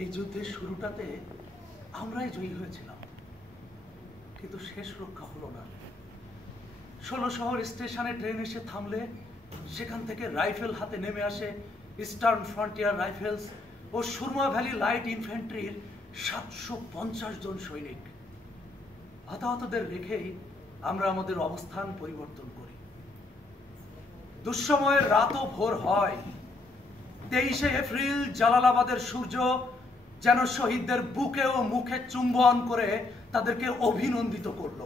এই যুদ্ধের শুরুটাতে আমরাই জয়ী হয়েছিলাম, কিন্তু শেষ রক্ষা হলো না। ১৬ শহর স্টেশনে ট্রেন এসে থামলে সেখান থেকে রাইফেল হাতে নেমে আসে ইস্টার্ন ফ্রন্টিয়ার রাইফেলস ও সুরমা ভ্যালি লাইট ইনফ্যান্ট্রির ৭৫০ জন সৈনিক। হতাহতদের রেখেই আমরা আমাদের অবস্থান পরিবর্তন করি। দুঃসময়ের রাতও ভোর হয়। ২৩শে এপ্রিল জালালাবাদের সূর্য যেন শহীদদের বুকে ও মুখে চুম্বন করে তাদেরকে অভিনন্দিত করলো।